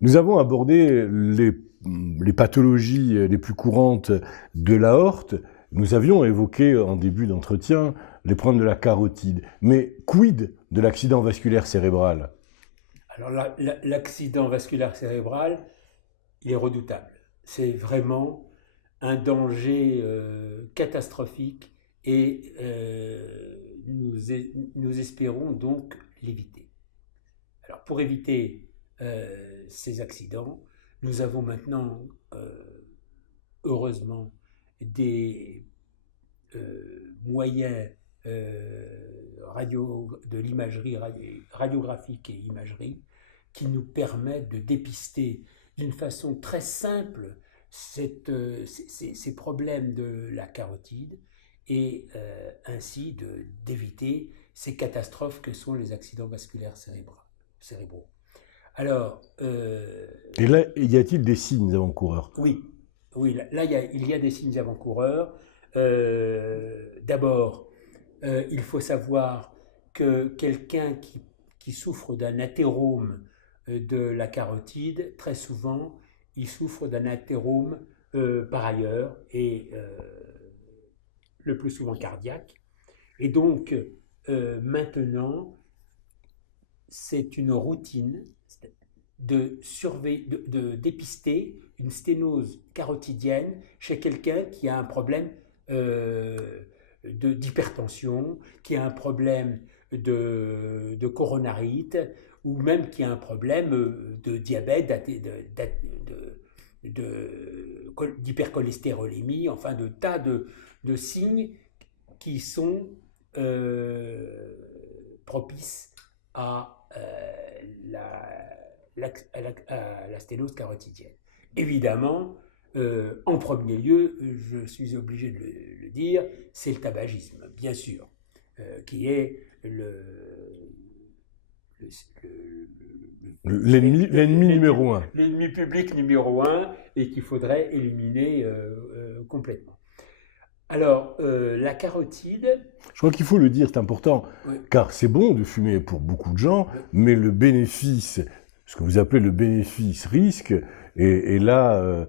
Nous avons abordé les pathologies les plus courantes de l'aorte. Nous avions évoqué en début d'entretien les problèmes de la carotide. Mais quid de l'accident vasculaire cérébral? Alors l'accident vasculaire cérébral, il est redoutable. C'est vraiment un danger catastrophique et nous espérons donc l'éviter. Alors pour éviter ces accidents, nous avons maintenant heureusement des moyens de l'imagerie radiographique et imagerie qui nous permettent de dépister d'une façon très simple ces problèmes de la carotide et ainsi d'éviter ces catastrophes que sont les accidents vasculaires cérébraux. Alors, et là, y a-t-il des signes avant-coureurs? Oui, là il y a des signes avant-coureurs. D'abord, il faut savoir que quelqu'un qui souffre d'un athérome de la carotide, très souvent, il souffre d'un athérome par ailleurs et le plus souvent cardiaque. Et donc, maintenant, c'est une routine de dépister une sténose carotidienne chez quelqu'un qui a un problème d'hypertension, qui a un problème de coronarite, ou même qui a un problème de diabète, d'hypercholestérolémie, enfin de tas de signes qui sont propices à la sténose carotidienne. Évidemment, en premier lieu, je suis obligé de le dire, c'est le tabagisme, bien sûr, qui est l'ennemi numéro un. L'ennemi public numéro un et qu'il faudrait éliminer complètement. Alors, la carotide... Je crois qu'il faut le dire, c'est important, oui. Car c'est bon de fumer pour beaucoup de gens, oui. Mais le bénéfice, ce que vous appelez le bénéfice-risque, est là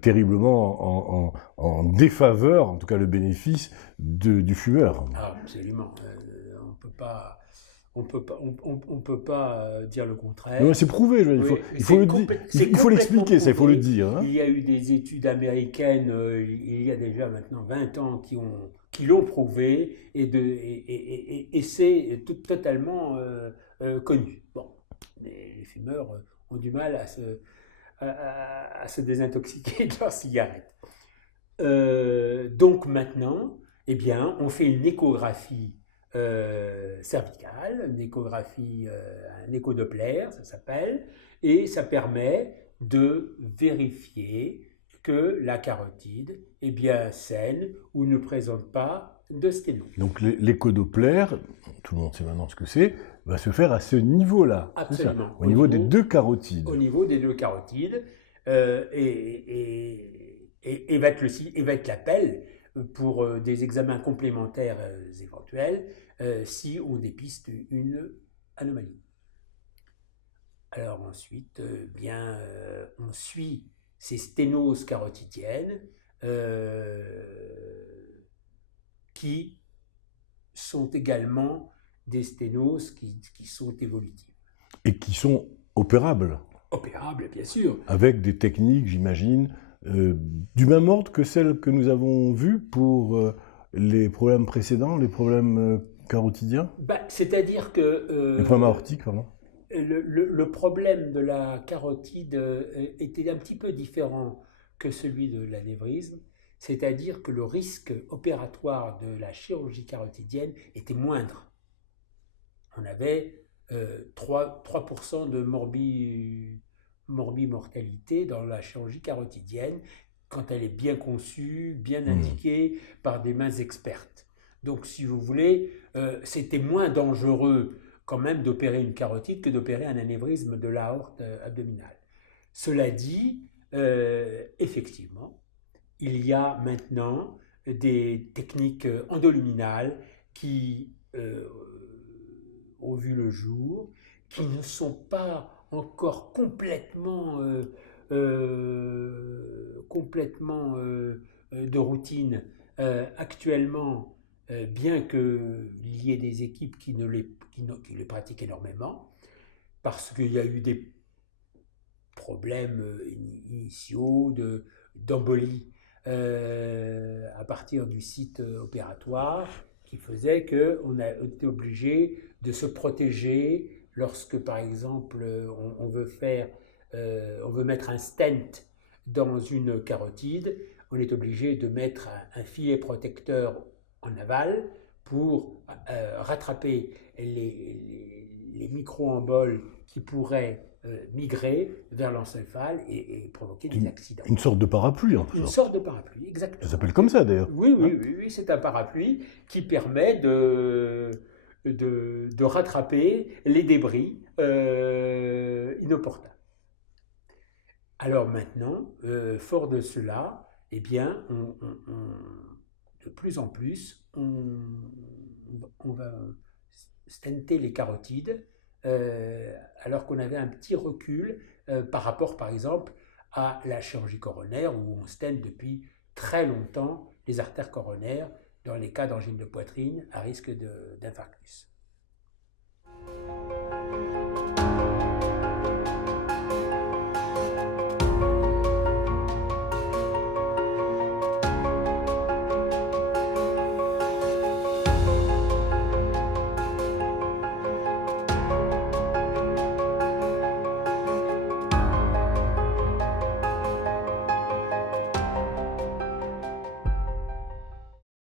terriblement en défaveur, en tout cas le bénéfice du fumeur. Ah, absolument. On peut pas dire le contraire. Non, c'est prouvé. Il faut l'expliquer, ça, il faut le dire. Hein. Il y a eu des études américaines, il y a déjà maintenant 20 ans, qui l'ont prouvé, et c'est totalement connu. Bon, mais les fumeurs ont du mal à se désintoxiquer de leurs cigarettes. Donc maintenant, eh bien, on fait une échographie cervicale, une échographie, un échodoppler, ça s'appelle, et ça permet de vérifier que la carotide est bien saine ou ne présente pas de sténose. Donc l'échodoppler, tout le monde sait maintenant ce que c'est, va se faire à ce niveau-là. Absolument. Au niveau des deux carotides. Au niveau des deux carotides, et va être l'appel pour des examens complémentaires éventuels si on dépiste une anomalie. Alors ensuite, on suit ces sténoses carotidiennes qui sont également des sténoses qui sont évolutives. Et qui sont opérables. Opérables, bien sûr. Avec des techniques, j'imagine, du même ordre que celles que nous avons vues pour les problèmes précédents, les problèmes carotidiens. C'est-à-dire que... les problèmes aortiques, pardon. Le problème de la carotide était un petit peu différent que celui de l'anévrisme, c'est-à-dire que le risque opératoire de la chirurgie carotidienne était moindre. On avait 3% de morbimortalité dans la chirurgie carotidienne quand elle est bien conçue, bien indiquée par des mains expertes. Donc, si vous voulez, c'était moins dangereux quand même d'opérer une carotide que d'opérer un anévrisme de l'aorte abdominale. Cela dit, effectivement, il y a maintenant des techniques endoluminales qui ont vu le jour, qui ne sont pas encore complètement de routine. Actuellement, bien qu'il y ait des équipes qui les pratiquent énormément, parce qu'il y a eu des problèmes initiaux d'embolie à partir du site opératoire, qui faisait qu'on a été obligé de se protéger lorsque, par exemple, on veut mettre un stent dans une carotide. On est obligé de mettre un filet protecteur en aval pour rattraper les micro-emboles qui pourraient migrer vers l'encéphale et provoquer des accidents. Une sorte de parapluie, en fait. Une sorte de parapluie, exactement. Ça s'appelle comme ça, d'ailleurs. Oui, c'est un parapluie qui permet de rattraper les débris inopportuns. Alors maintenant, fort de cela, eh bien, de plus en plus, on va stenter les carotides, alors qu'on avait un petit recul par rapport, par exemple, à la chirurgie coronaire, où on stente depuis très longtemps les artères coronaires dans les cas d'angine de poitrine à risque d'infarctus.